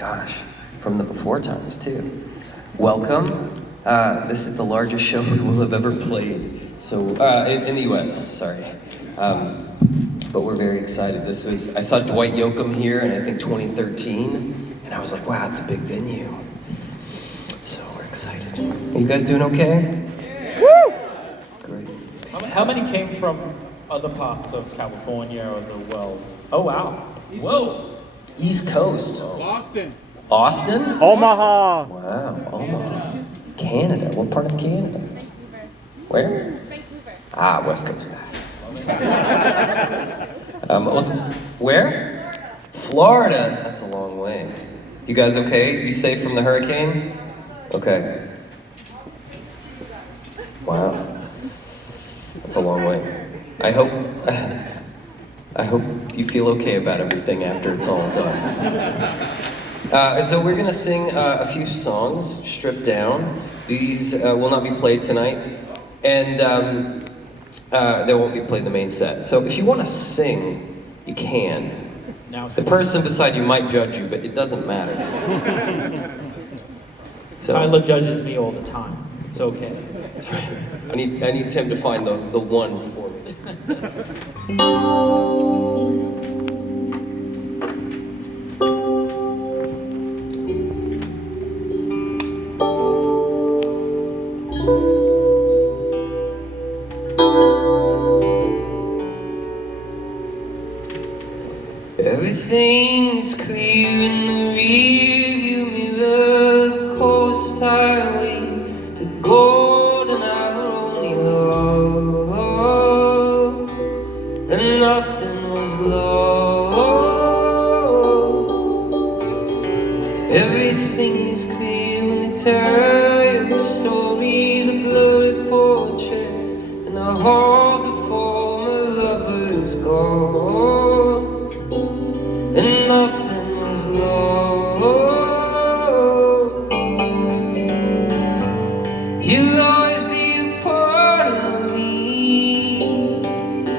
gosh, from the before times too. Welcome. This is the largest show we will have ever played. So in the U.S. Sorry, but we're very excited. I saw Dwight Yoakam here in I think 2013, and I was like, wow, it's a big venue. So we're excited. Are you guys doing okay? Yeah. Woo! Great. How many came from other parts of California or the world? Oh wow! Whoa! East Coast. Boston. Austin? Omaha. Wow, Omaha. Canada. What part of Canada? Vancouver. Where? Vancouver. Ah, West Coast. Where? Florida. That's a long way. You guys okay? You safe from the hurricane? Okay. Wow. That's a long way. I hope you feel okay about everything after it's all done. So we're gonna sing a few songs, stripped down. These will not be played tonight, and they won't be played in the main set. So if you want to sing, you can. Now The person beside you might judge you, but it doesn't matter. So Tyler judges me all the time. It's okay. I need Tim to find the one for me. Everything is clear in the rearview mirror, the coast highway, the golden hour only love, and nothing was lost. Everything is clear when they tell your story, the blurred portraits, and the halls of former lovers gone. And nothing was lost. You'll always be a part of me.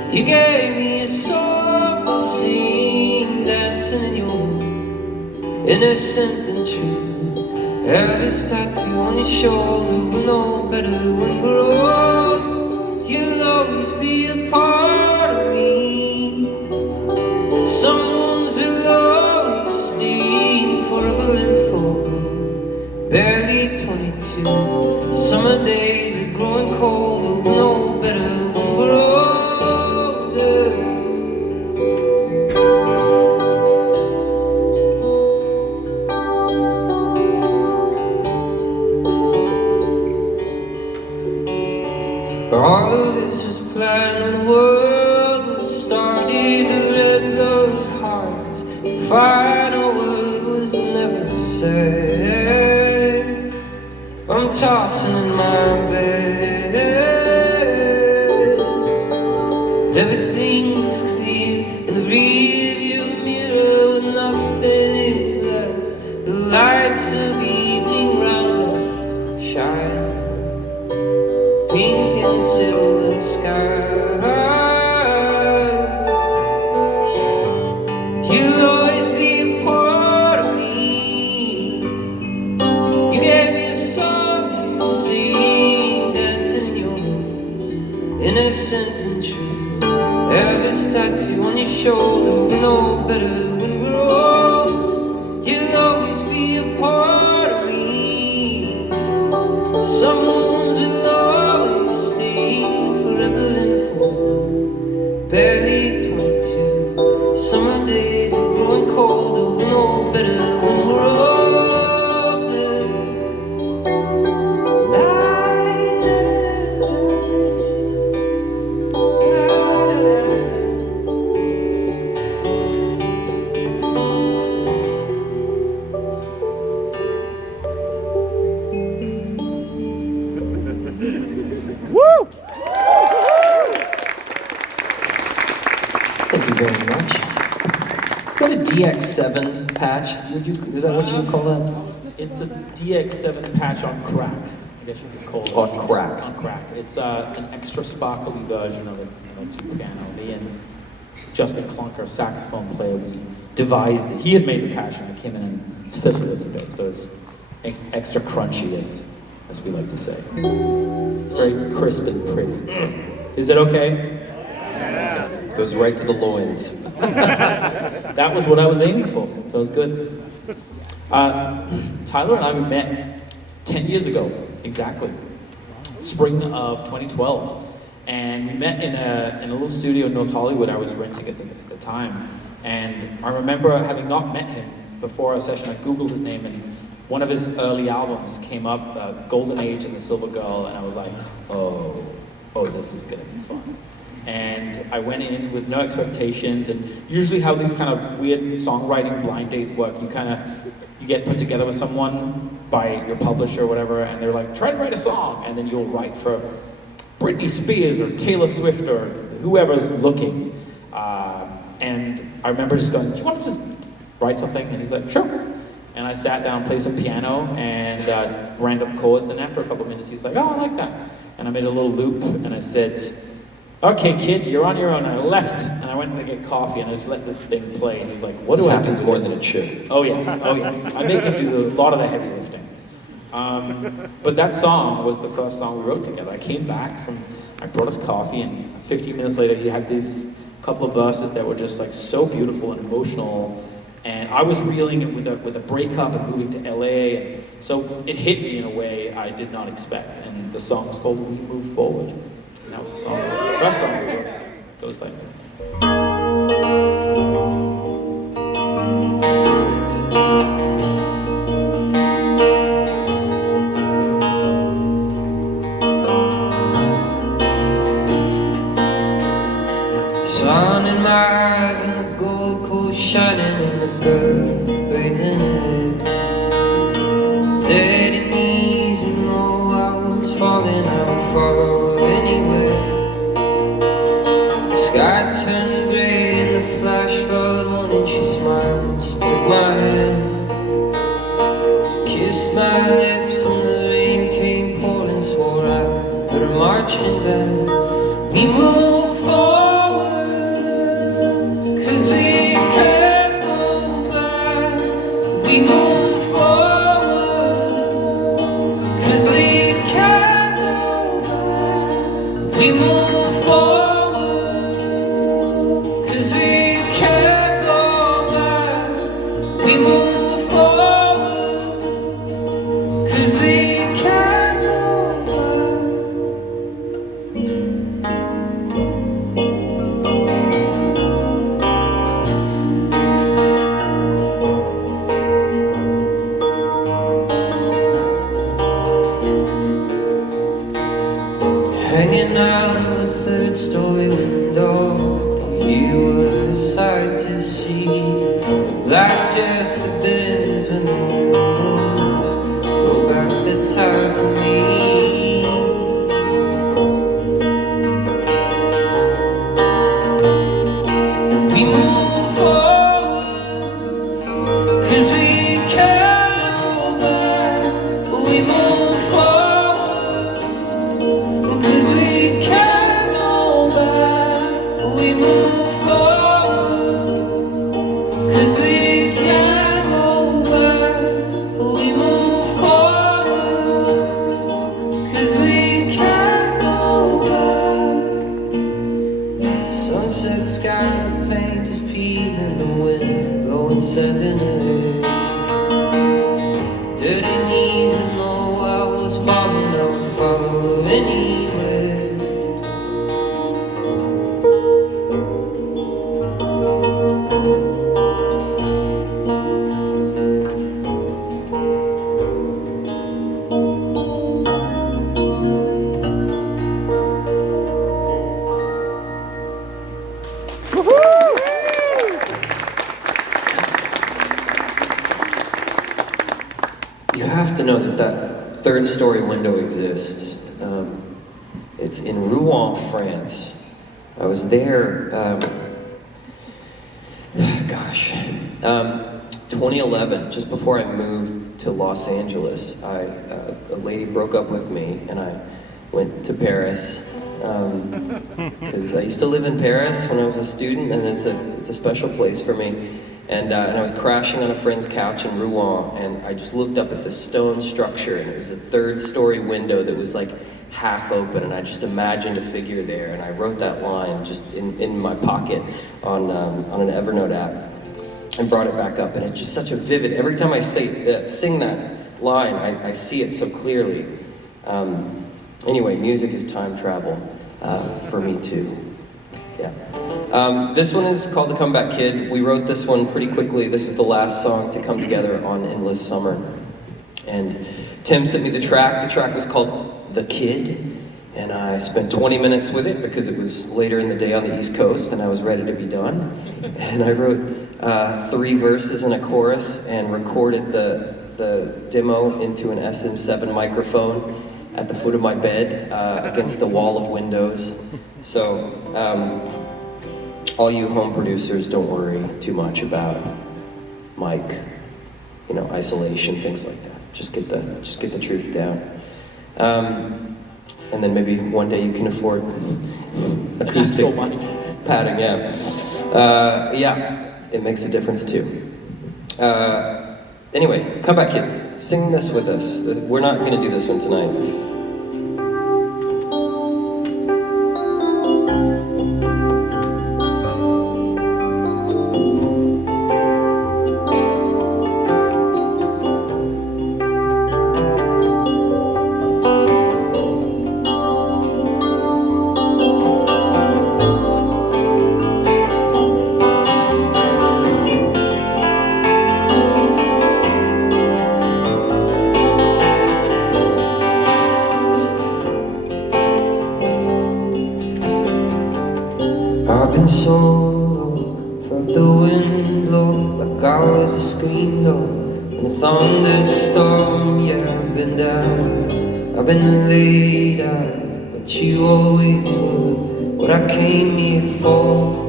You gave me a song to sing, dancing in your mood, innocent and true. Elvis tattoo on your shoulder, we'll know better when we're old. You'll always be a part of me. Someone's will always stay forever and for bloom. Barely 22. Summer days are growing colder. We'll know better when we're older. All of this was planned when the world was started. The red blood hearts, the final word was never said. I'm tossing in my bed. Everything is clear in the rearview mirror, when nothing is left. The lights of evening round us shine, pink and silver sky. You'll always be a part of me. You gave me a song to sing, dancing in your mood, innocent and true. Elvis tattoo on your shoulder, we know better when we're old. You'll always be a part of me. Someone's will always stay forever and for bloom. Barely 22. Summer days are growing colder. We know better when we're older. Woo! Thank you very much. Is that a DX7 patch? Is that what you would call that? It's a DX7 patch on crack. I guess you could call it. On crack. On crack. It's an extra sparkly version of it, two piano. Me and Justin Clunker, saxophone player, we devised it. He had made the passion. I came in and fiddled with it a bit, so it's extra crunchy, as we like to say. It's very crisp and pretty. Is it okay? Yeah. Goes right to the loins. That was what I was aiming for, so it was good. Tyler and I, we met 10 years ago, exactly. Spring of 2012. And we met in a little studio in North Hollywood I was renting at the time. And I remember having not met him before our session. I Googled his name, and one of his early albums came up, Golden Age and the Silver Girl, and I was like, oh, this is gonna be fun. And I went in with no expectations, and usually how these kind of weird songwriting blind dates work, you get put together with someone by your publisher or whatever, and they're like, try to write a song, and then you'll write for Britney Spears or Taylor Swift or whoever's looking. And I remember just going, do you want to just write something? And he's like, sure. And I sat down, played some piano, and random chords, and after a couple minutes, he's like, oh, I like that. And I made a little loop, and I said, okay, kid, you're on your own. And I left, and I went to get coffee, and I just let this thing play. And he's like, what do I do? This happens more than it should. Oh yes. I make him do a lot of the heavy lifting. But that song was the first song we wrote together. I brought us coffee, and 15 minutes later, he had these couple of verses that were just like so beautiful and emotional. And I was reeling it with a breakup and moving to LA. And so it hit me in a way I did not expect. And the song was called We Move Forward. And that was the song, the first song we wrote. It goes like this. Sun in my eyes and the gold coast shining in the birds in it. Steady knees and though I was falling, I'll follow her anywhere. The sky turned grey and the flash flooded on, and she smiled. She took my hand, she kissed my lips, and the rain came pouring. Swore I heard her marching band. We moved forward. We move forward, 'cause we can't go back. We move forward, 'cause we can't go back. We move forward, 'cause we can't go back. Hanging out of a third-story window, you were a sight to see. The black dress that bends when the wind blows. Go back the time for me. We move forward, 'cause we can't go back. We move forward. We can't go back. We move forward, 'cause we can't go back. We move forward, 'cause we can't go back. Sunset sky and the paint is peeling, the wind blowing suddenly. Dirty knees and though I was falling, I would follow anyway. You have to know that third-story window exists. It's in Rouen, France. I was there, 2011, just before I moved to Los Angeles. A lady broke up with me, and I went to Paris. Because I used to live in Paris when I was a student, and it's a special place for me. And I was crashing on a friend's couch in Rouen, and I just looked up at this stone structure, and it was a third-story window that was like half open, and I just imagined a figure there, and I wrote that line just in my pocket on an Evernote app, and brought it back up, and it's just such a vivid. Every time I sing that line, I see it so clearly. Anyway, music is time travel for me too. Yeah. This one is called The Comeback Kid. We wrote this one pretty quickly. This was the last song to come together on Endless Summer. And Tim sent me the track. The track was called The Kid. And I spent 20 minutes with it because it was later in the day on the East Coast and I was ready to be done. And I wrote 3 verses and a chorus and recorded the demo into an SM7 microphone at the foot of my bed against the wall of windows. So, all you home producers, don't worry too much about mic, isolation, things like that. Just get the truth down. And then maybe one day you can afford acoustic padding. Yeah, it makes a difference too. Anyway, Comeback Kid, sing this with us. We're not going to do this one tonight. I've been solo, felt the wind blow like I was a screen door in a thunderstorm. Yeah, I've been down, I've been laid out, but you always were what I came here for.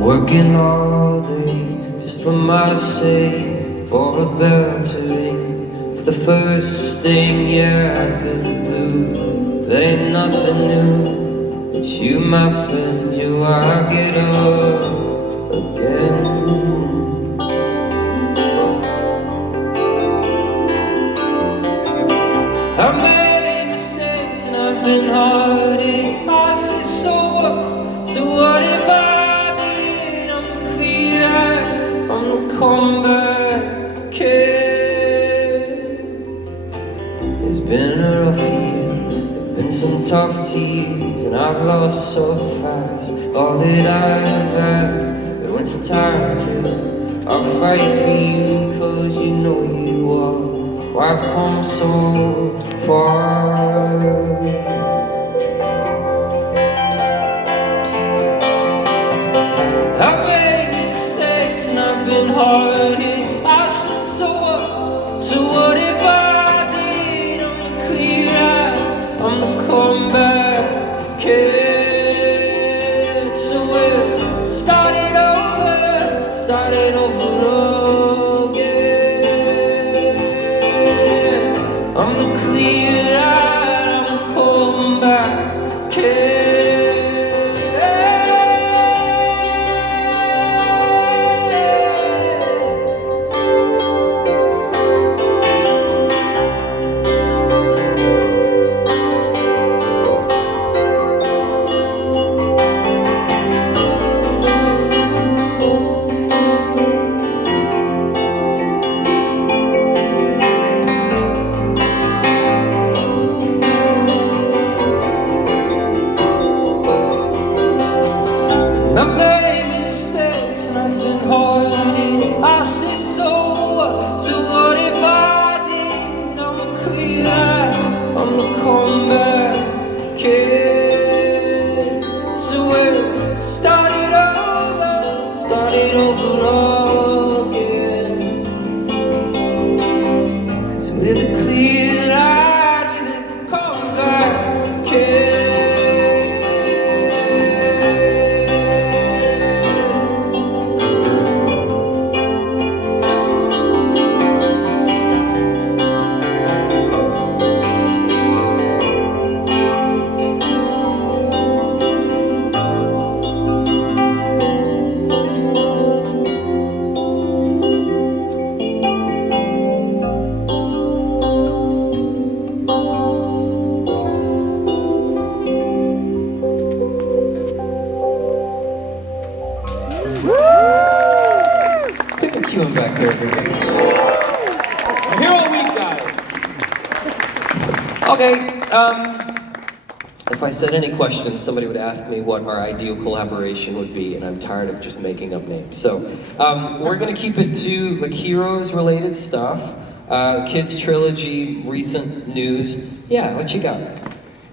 Working all day just for my sake, for a better ring. The first thing, yeah, I've been blue. That ain't nothing new. It's you, my friend, you I get up again. I've made mistakes and I've been hard-hit. I say so what if I did? I'm the clear eye, I'm the comeback kid. It's been a rough year, there've been some tough tears, and I've lost so fast all that I've had. But when it's time to, I'll fight for you, cause you know you are why I've come so far. I've made mistakes and I've been hard-hit. I said so what if I I'm the comeback kid. So we'll start it over again. I'm the clear-eyed, I'm the comeback after everything. I'm here all week, guys. Okay, if I said any questions, somebody would ask me what our ideal collaboration would be, and I'm tired of just making up names. So, we're gonna keep it to like Heroes-related stuff, Kids Trilogy, recent news. Yeah, what you got?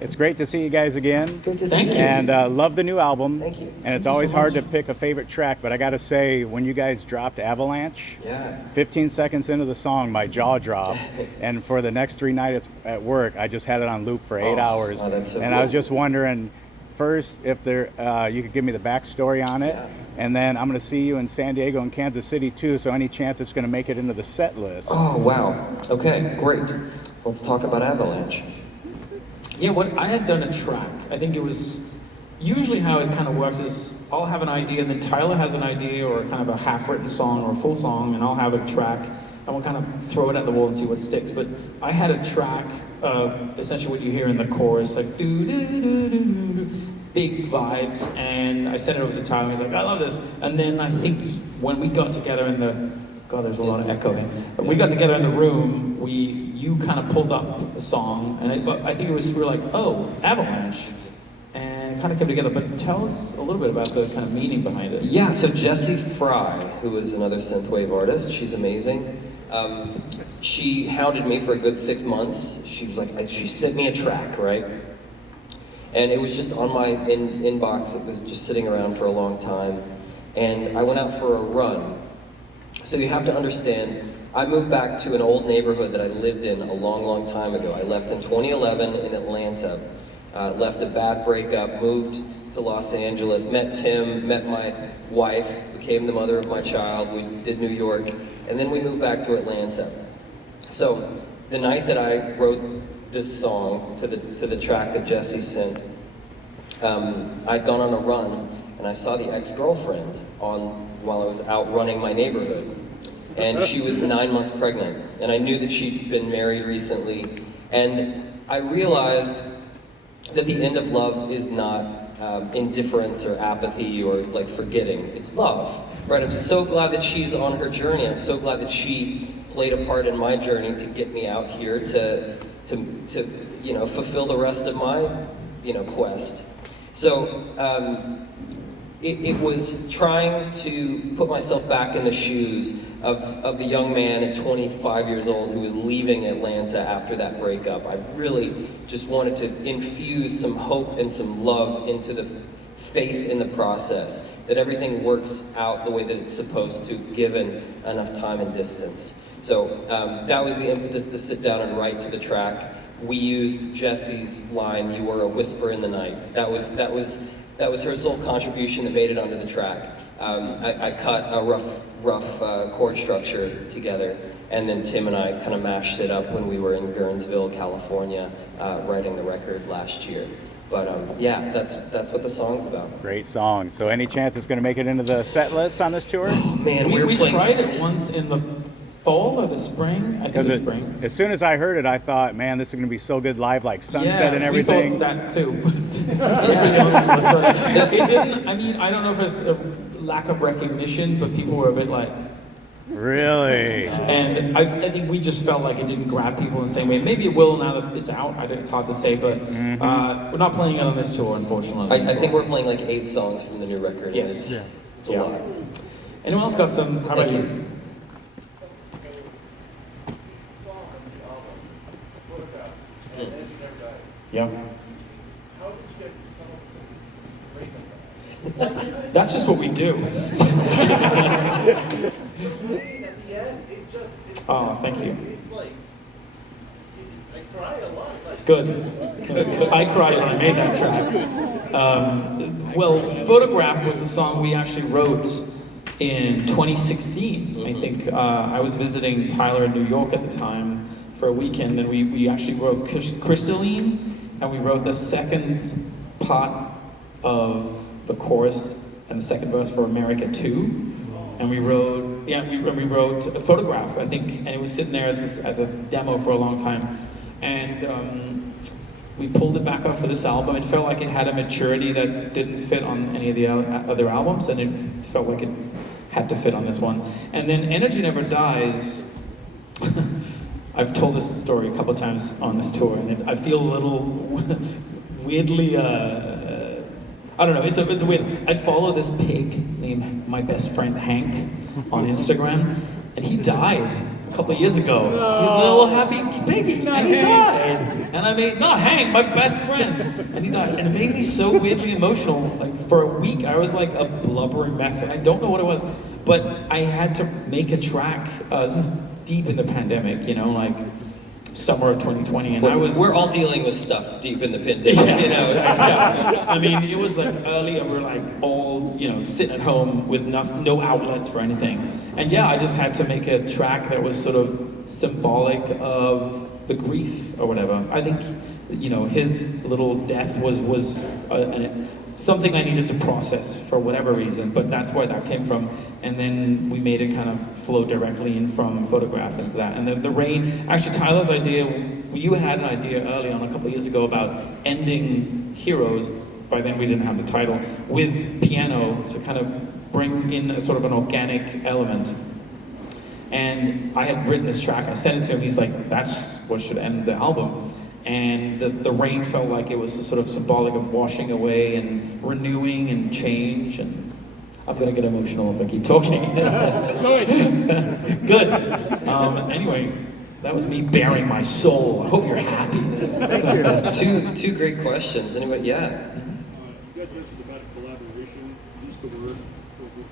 It's great to see you guys again. Great to see Thank you. you. And love the new album. Thank you. And it's you always so hard much. to pick a favorite track, but I gotta say, when you guys dropped Avalanche, Yeah. 15 seconds into the song, my jaw dropped. And for the next 3 nights at work, I just had it on loop for 8 hours. Oh, that's so and cool. I was just wondering, first, if there you could give me the backstory on it. Yeah. And then I'm gonna see you in San Diego and Kansas City too, so any chance it's gonna make it into the set list? Oh, wow. Okay, great. Let's talk about Avalanche. Yeah, what I had done a track. I think it was usually how it kind of works is I'll have an idea, and then Tyler has an idea or kind of a half-written song or a full song, and I'll have a track, and we'll kind of throw it at the wall and see what sticks. But I had a track, essentially what you hear in the chorus, like do do do do do, big vibes, and I sent it over to Tyler. He's like, I love this. And then I think when we got together in the there's a lot of echo here. When we got together in the room, you kind of pulled up a song, and I think we were like, oh, Avalanche, and it kind of came together. But tell us a little bit about the kind of meaning behind it. Yeah, so Jessie Fry, who is another synthwave artist, she's amazing. She hounded me for a good 6 months. She was like, she sent me a track, right? And it was just on my inbox. It was just sitting around for a long time. And I went out for a run. So you have to understand, I moved back to an old neighborhood that I lived in a long, long time ago. I left in 2011 in Atlanta, left a bad breakup, moved to Los Angeles, met Tim, met my wife, became the mother of my child, we did New York, and then we moved back to Atlanta. So the night that I wrote this song to the track that Jessie sent, I'd gone on a run, and I saw the ex-girlfriend while I was out running my neighborhood. And she was 9 months pregnant. And I knew that she'd been married recently. And I realized that the end of love is not indifference or apathy or like forgetting. It's love, right? I'm so glad that she's on her journey. I'm so glad that she played a part in my journey to get me out here to fulfill the rest of my, quest. So, it was trying to put myself back in the shoes of the young man at 25 years old who was leaving Atlanta after that breakup. I really just wanted to infuse some hope and some love into the faith in the process, that everything works out the way that it's supposed to, given enough time and distance. So that was the impetus to sit down and write to the track. We used Jessie's line, "You were a whisper in the night." That was her sole contribution that made it onto the track. I cut a rough chord structure together, and then Tim and I kind of mashed it up when we were in Guernsville, California, writing the record last year. But yeah, that's what the song's about. Great song. So any chance it's going to make it into the set list on this tour? Oh man, we tried it once in the fall or the spring. I think the spring. As soon as I heard it, I thought, man, this is going to be so good live, like sunset and everything. We thought that too. But it didn't. I mean, I don't know if it's a lack of recognition, but people were a bit like. Really? And I think we just felt like it didn't grab people in the same way. Maybe it will now that it's out. It's hard to say, but we're not playing it on this tour, unfortunately. I think we're playing like 8 songs from the new record. Yes. It's a lot. Anyone else got some? How about you? Yeah. How did you guys come up with some great That's just what we do. at the end, Oh, thank you. it's like, I cry a lot. Like, Good. I cried when I made that track. Well, Photograph was a song we actually wrote in 2016. I think I was visiting Tyler in New York at the time for a weekend, and we actually wrote Crystalline, and we wrote the second part of the chorus and the second verse for America 2. And we wrote a Photograph, I think, and it was sitting there as a demo for a long time. And we pulled it back up for this album. It felt like it had a maturity that didn't fit on any of the other albums, and it felt like it had to fit on this one. And then Energy Never Dies. I've told this story a couple of times on this tour, and I feel a little weirdly, I don't know, it's a weird, I follow this pig named my best friend Hank on Instagram, and he died a couple of years ago. He's a little happy piggy, and he died. And I made, not Hank, my best friend, and he died. And it made me so weirdly emotional. Like for a week, I was like a blubbering mess, and I don't know what it was, but I had to make a track. This is deep in the pandemic, you know, like summer of 2020, and we're all dealing with stuff deep in the pandemic, you know. Yeah. I mean, it was like early, and we're like all, you know, sitting at home with no outlets for anything. And yeah, I just had to make a track that was sort of symbolic of the grief or whatever. I think, you know, his little death was something I needed to process for whatever reason, but that's where that came from. And then we made it kind of flow directly in from photograph into that. And then the rain, actually Tyler's idea, you had an idea early on a couple of years ago about ending Heroes, by then we didn't have the title, with piano to kind of bring in a sort of an organic element. And I had written this track, I sent it to him, he's like, that's what should end the album. And the rain felt like it was a sort of symbolic of washing away and renewing and change. And I'm gonna get emotional if I keep talking. Good. Good. Anyway, that was me bearing my soul. I hope you're happy. Two great questions. Anyway, yeah. You guys mentioned about a collaboration, just the word.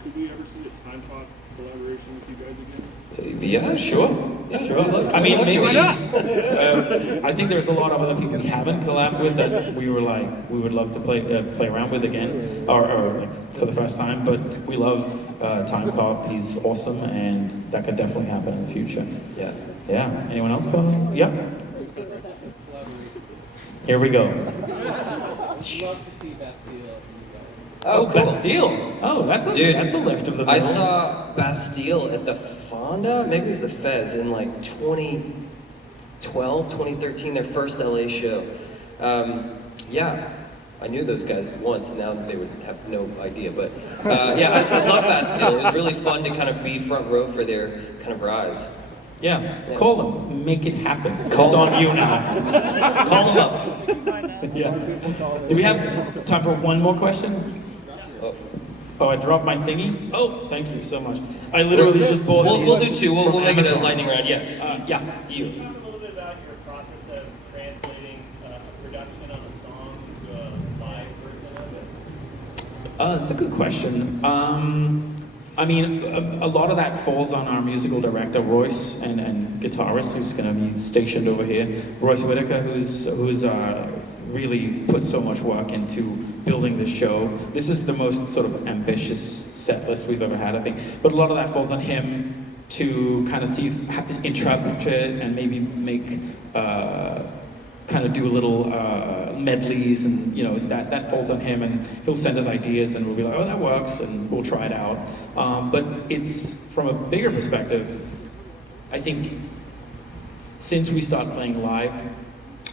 Could we ever see a time pop collaboration with you guys again? Yeah, sure. Yeah, sure. I mean, maybe. I think there's a lot of other people we haven't collabed with that we were like, we would love to play around with again, or like for the first time. But we love Time Cop. He's awesome, and that could definitely happen in the future. Yeah. Yeah. Anyone else go? Yeah. Here we go. Love to see Bastille. Oh, cool. Bastille. Oh, that's a lift of the I bill. saw Bastille at the Fonda, maybe it was the Fez, in like 2012, 2013, their first LA show. Yeah, I knew those guys once, now they would have no idea, but yeah, I love Bastille. It was really fun to kind of be front row for their kind of rise. Yeah, call them, make it happen. It's on you now. Call them up. Yeah. Do we have time for one more question? Oh, I dropped my thingy? Oh, thank you so much. I literally just bought these. We'll do two. We'll from make it a Amazon. lightning round. Yes. Yeah. You. Can you talk a little bit about your process of translating a production on a song to a live version of it? That's a good question. I mean, a lot of that falls on our musical director, Royce, and guitarist, who's going to be stationed over here, Royce Whitaker, who's really put so much work into building this show. This is the most sort of ambitious set list we've ever had, I think. But a lot of that falls on him to kind of interpret it and maybe make, kind of do a little medleys, and you know, that falls on him, and he'll send us ideas and we'll be like, oh, that works, and we'll try it out. But it's, from a bigger perspective, I think since we started playing live,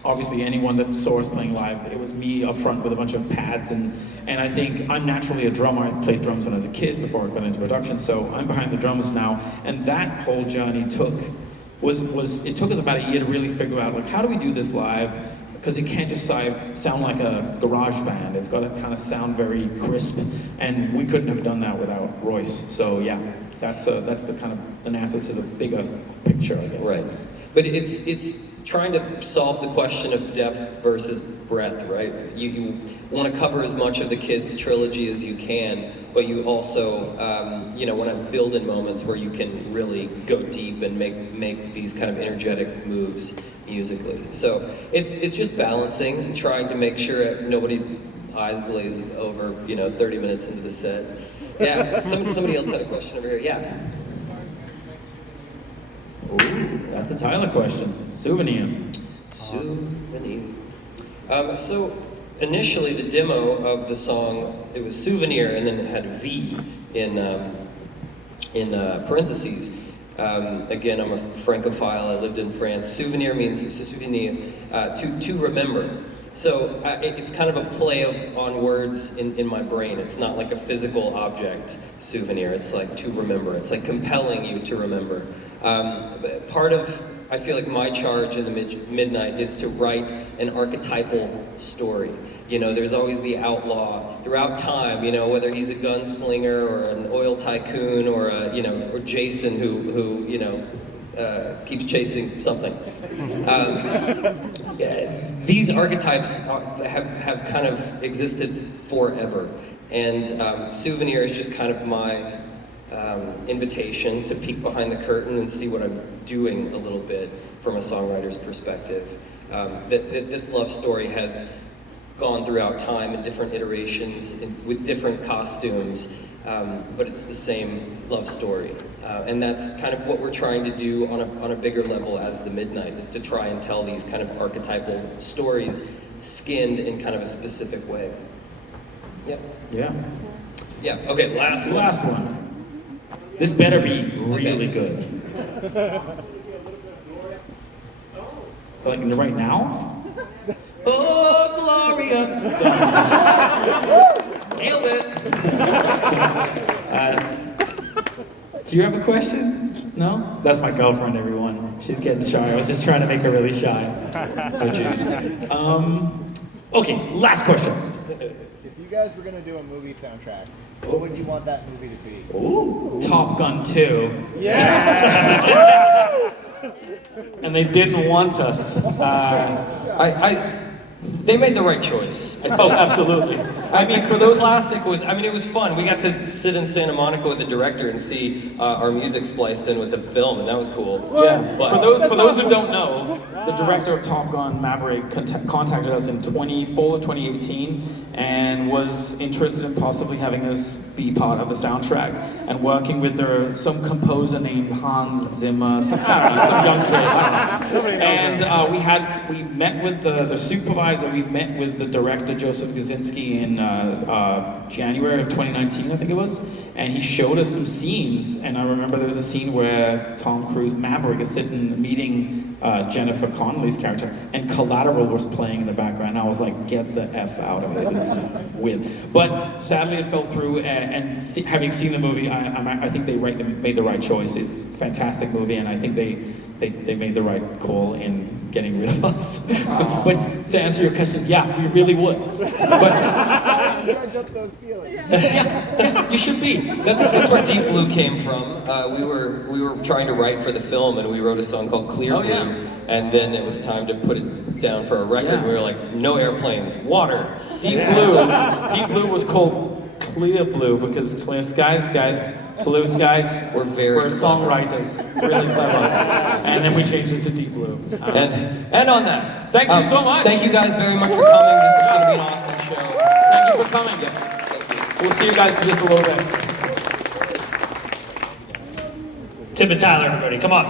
obviously anyone that saw us playing live, it was me up front with a bunch of pads, and I think I'm naturally a drummer. I played drums when I was a kid before I got into production, so I'm behind the drums now, and that whole journey it took us about a year to really figure out, like, how do we do this live? Because it can't just sound like a garage band. It's got to kind of sound very crisp, and we couldn't have done that without Royce. So yeah, that's the kind of an answer to the bigger picture, I guess. Right. But it's trying to solve the question of depth versus breadth, right? You want to cover as much of the Kids trilogy as you can, but you also want to build in moments where you can really go deep and make these kind of energetic moves musically. So it's just balancing and trying to make sure nobody's eyes glaze over 30 minutes into the set. Yeah, somebody else had a question over here. Yeah. Ooh, that's a Tyler question. Souvenir. So initially the demo of the song, it was Souvenir, and then it had V in parentheses. Again, I'm a Francophile. I lived in France. Souvenir means souvenir, to remember. So it's kind of a play on words in my brain. It's not like a physical object souvenir. It's like to remember. It's like compelling you to remember. Part of, I feel like my charge in the midnight is to write an archetypal story. You know, there's always the outlaw throughout time, you know, whether he's a gunslinger or an oil tycoon or or Jason who keeps chasing something. These archetypes have kind of existed forever. And Souvenir is just kind of my invitation to peek behind the curtain and see what I'm doing a little bit from a songwriter's perspective. That this love story has gone throughout time in different iterations with different costumes, but it's the same love story. And that's kind of what we're trying to do on a bigger level as the Midnight, is to try and tell these kind of archetypal stories skinned in kind of a specific way. Yeah. Yeah. Yeah, okay, last one. Last one. This better be really good. Like right now? Oh, Gloria! Nailed it! Do you have a question? No? That's my girlfriend, everyone. She's getting shy. I was just trying to make her really shy. Okay, last question. If you guys were gonna do a movie soundtrack, what would you want that movie to be? Ooh, Top Gun 2. Yeah! And they didn't want us. They made the right choice. Oh, absolutely. I mean, for those classic was, I mean, it was fun. We got to sit in Santa Monica with the director and see our music spliced in with the film, and that was cool. Yeah. But For those who don't know, the director of Top Gun Maverick contacted us in fall of 2018 and was interested in possibly having us be part of the soundtrack and working with some composer named Hans Zimmer, some young kid. I don't know. And we met with the supervisor. We met with the director Joseph Kaczynski in January of 2019, I think it was, and he showed us some scenes. And I remember there was a scene where Tom Cruise, Maverick, is sitting meeting Jennifer Connelly's character, and Collateral was playing in the background. And I was like, get the F out of it. This is weird. But sadly, it fell through. Having seen the movie, I think they made the right choice. It's a fantastic movie, and I think they made the right call in getting rid of us. But to answer your question, yeah, we really would. But Just those feelings. yeah, you should be. That's where Deep Blue came from. We were trying to write for the film, and we wrote a song called Clear Blue. Yeah. And then it was time to put it down for a record. Yeah. We were like, no airplanes, water. Deep Blue was called Clear Blue because clear skies, guys, blue skies. We're very clever. Songwriters, really clever. And then we changed it to Deep Blue. And on that, Thank you so much. Thank you guys very much for coming. This is going to be an awesome show. Thank you for coming. We'll see you guys in just a little bit. Tim and Tyler, everybody, come on.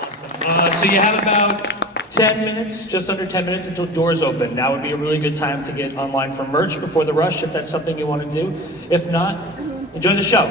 Awesome. So you have about 10 minutes, just under 10 minutes until doors open. Now would be a really good time to get online for merch before the rush, if that's something you want to do. If not, enjoy the show.